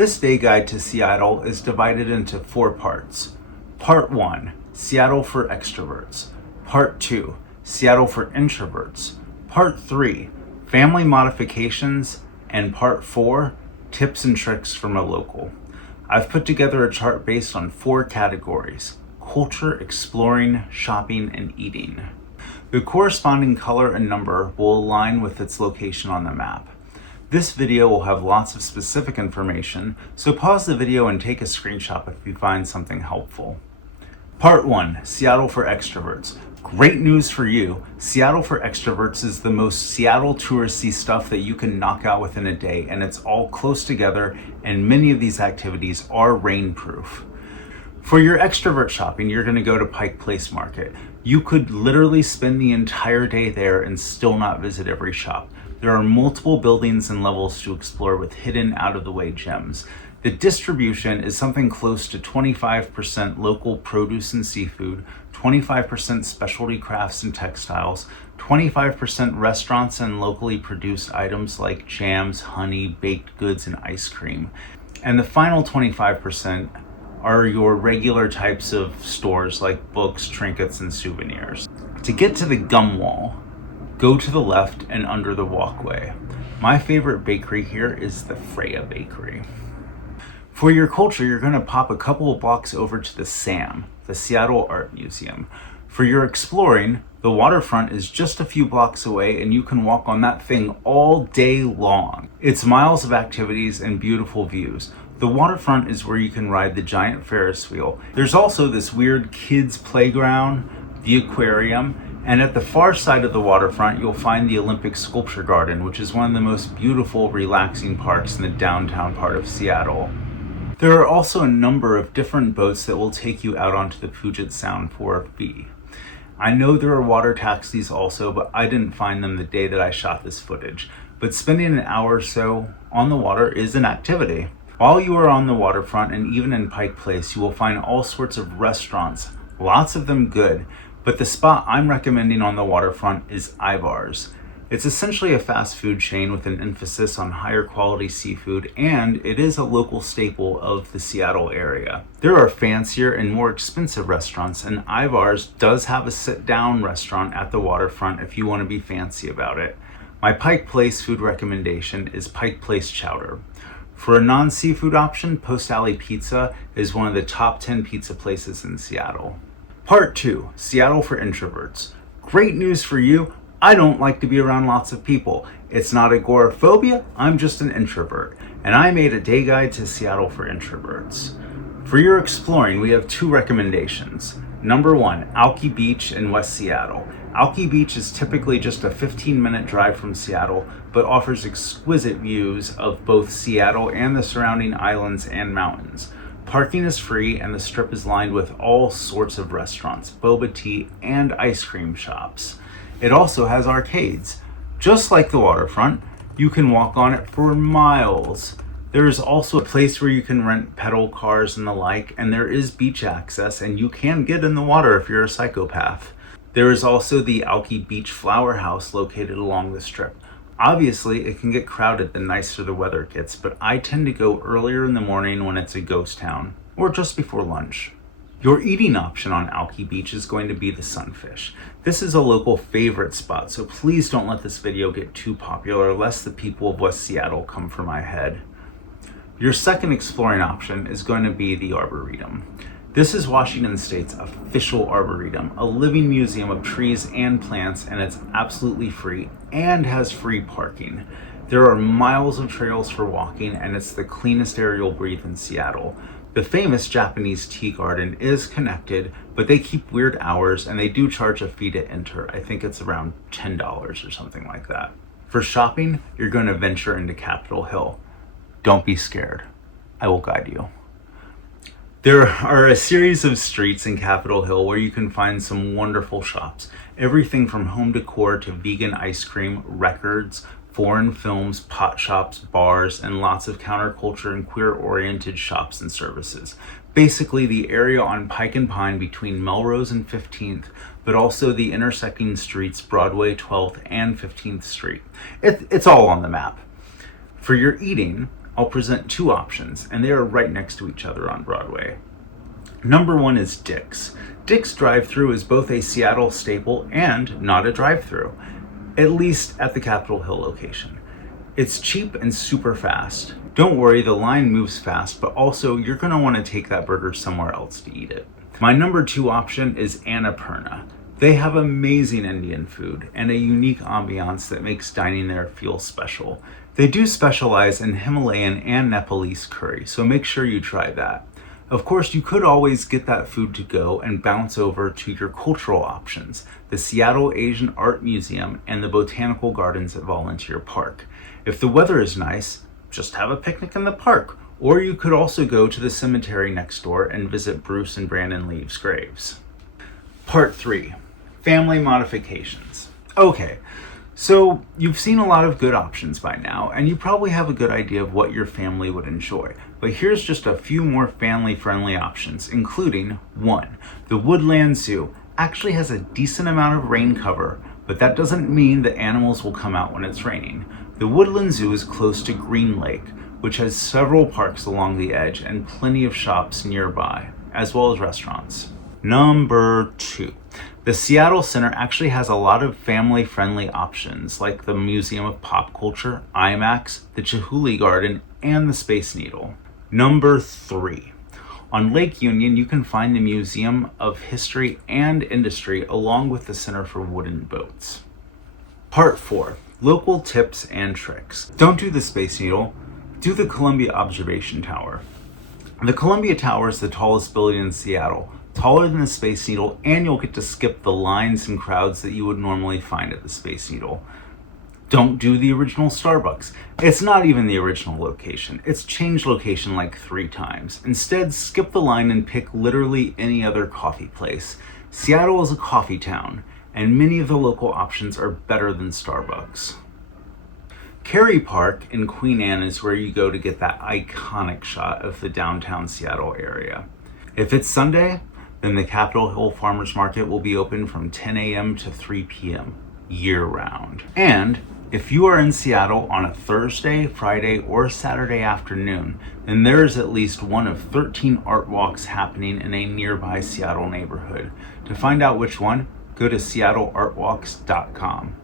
This day guide to Seattle is divided into 4 parts. Part 1, Seattle for Extroverts. Part 2, Seattle for Introverts. Part 3, Family Modifications. And Part 4, Tips and Tricks from a Local. I've put together a chart based on 4 categories: culture, exploring, shopping, and eating. The corresponding color and number will align with its location on the map. This video will have lots of specific information, so pause the video and take a screenshot if you find something helpful. Part 1, Seattle for Extroverts. Great news for you, Seattle for Extroverts is the most Seattle touristy stuff that you can knock out within a day, and it's all close together, and many of these activities are rainproof. For your extrovert shopping, you're going to go to Pike Place Market. You could literally spend the entire day there and still not visit every shop. There are multiple buildings and levels to explore with hidden out-of-the-way gems. The distribution is something close to 25% local produce and seafood, 25% specialty crafts and textiles, 25% restaurants and locally produced items like jams, honey, baked goods, and ice cream. And the final 25% are your regular types of stores like books, trinkets, and souvenirs. To get to the gum wall, go to the left and under the walkway. My favorite bakery here is the Freya Bakery. For your culture, you're going to pop a couple of blocks over to the SAM, the Seattle Art Museum. For your exploring, the Waterfront is just a few blocks away and you can walk on that thing all day long. It's miles of activities and beautiful views. The Waterfront is where you can ride the giant Ferris wheel. There's also this weird kids playground, the Aquarium, and at the far side of the Waterfront, you'll find the Olympic Sculpture Garden, which is one of the most beautiful, relaxing parks in the downtown part of Seattle. There are also a number of different boats that will take you out onto the Puget Sound for a fee. I know there are water taxis also, but I didn't find them the day that I shot this footage. But spending an hour or so on the water is an activity. While you are on the waterfront and even in Pike Place, you will find all sorts of restaurants, lots of them good. But the spot I'm recommending on the waterfront is Ivar's. It's essentially a fast food chain with an emphasis on higher quality seafood, and it is a local staple of the Seattle area. There are fancier and more expensive restaurants, and Ivar's does have a sit-down restaurant at the waterfront if you want to be fancy about it. My Pike Place food recommendation is Pike Place Chowder. For a non-seafood option, Post Alley Pizza is one of the top 10 pizza places in Seattle. Part 2, Seattle for Introverts. Great news for you, I don't like to be around lots of people. It's not agoraphobia, I'm just an introvert. And I made a day guide to Seattle for Introverts. For your exploring, we have 2 recommendations. Number 1, Alki Beach in West Seattle. Alki Beach is typically just a 15-minute drive from Seattle, but offers exquisite views of both Seattle and the surrounding islands and mountains. Parking is free and the strip is lined with all sorts of restaurants, boba tea, and ice cream shops. It also has arcades. Just like the waterfront, you can walk on it for miles. There is also a place where you can rent pedal cars and the like, and there is beach access and you can get in the water if you're a psychopath. There is also the Alki Beach Flower House located along the strip. Obviously, it can get crowded the nicer the weather gets, but I tend to go earlier in the morning when it's a ghost town, or just before lunch. Your eating option on Alki Beach is going to be the Sunfish. This is a local favorite spot, so please don't let this video get too popular lest the people of West Seattle come for my head. Your second exploring option is going to be the Arboretum. This is Washington State's official arboretum, a living museum of trees and plants, and it's absolutely free and has free parking. There are miles of trails for walking, and it's the cleanest air you'll breathe in Seattle. The famous Japanese tea garden is connected, but they keep weird hours and they do charge a fee to enter. I think it's around $10 or something like that. For shopping, you're going to venture into Capitol Hill. Don't be scared. I will guide you. There are a series of streets in Capitol Hill where you can find some wonderful shops. Everything from home decor to vegan ice cream, records, foreign films, pot shops, bars, and lots of counterculture and queer-oriented shops and services. Basically the area on Pike and Pine between Melrose and 15th, but also the intersecting streets Broadway, 12th, and 15th Street. It's all on the map. For your eating, I'll present two options, and they are right next to each other on Broadway. Number one is Dick's. Dick's drive-thru is both a Seattle staple and not a drive-thru, at least at the Capitol Hill location. It's cheap and super fast. Don't worry, the line moves fast, but also you're going to want to take that burger somewhere else to eat it. My number two option is Annapurna. They have amazing Indian food and a unique ambiance that makes dining there feel special. They do specialize in Himalayan and Nepalese curry, so make sure you try that. Of course, you could always get that food to go and bounce over to your cultural options, the Seattle Asian Art Museum and the Botanical Gardens at Volunteer Park. If the weather is nice, just have a picnic in the park, or you could also go to the cemetery next door and visit Bruce and Brandon Leaves' graves. Part 3, family modifications. Okay, so you've seen a lot of good options by now, and you probably have a good idea of what your family would enjoy. But here's just a few more family-friendly options, including 1. The Woodland Zoo actually has a decent amount of rain cover, but that doesn't mean the animals will come out when it's raining. The Woodland Zoo is close to Green Lake, which has several parks along the edge and plenty of shops nearby, as well as restaurants. Number 2. The Seattle Center actually has a lot of family-friendly options, like the Museum of Pop Culture, IMAX, the Chihuly Garden, and the Space Needle. Number 3. On Lake Union, you can find the Museum of History and Industry along with the Center for Wooden Boats. Part 4. Local tips and tricks. Don't do the Space Needle, do the Columbia Observation Tower. The Columbia Tower is the tallest building in Seattle, taller than the Space Needle, and you'll get to skip the lines and crowds that you would normally find at the Space Needle. Don't do the original Starbucks. It's not even the original location. It's changed location like 3 times. Instead, skip the line and pick literally any other coffee place. Seattle is a coffee town, and many of the local options are better than Starbucks. Kerry Park in Queen Anne is where you go to get that iconic shot of the downtown Seattle area. If it's Sunday, then the Capitol Hill Farmers Market will be open from 10 a.m. to 3 p.m. year-round. And if you are in Seattle on a Thursday, Friday, or Saturday afternoon, then there is at least one of 13 art walks happening in a nearby Seattle neighborhood. To find out which one, go to seattleartwalks.com.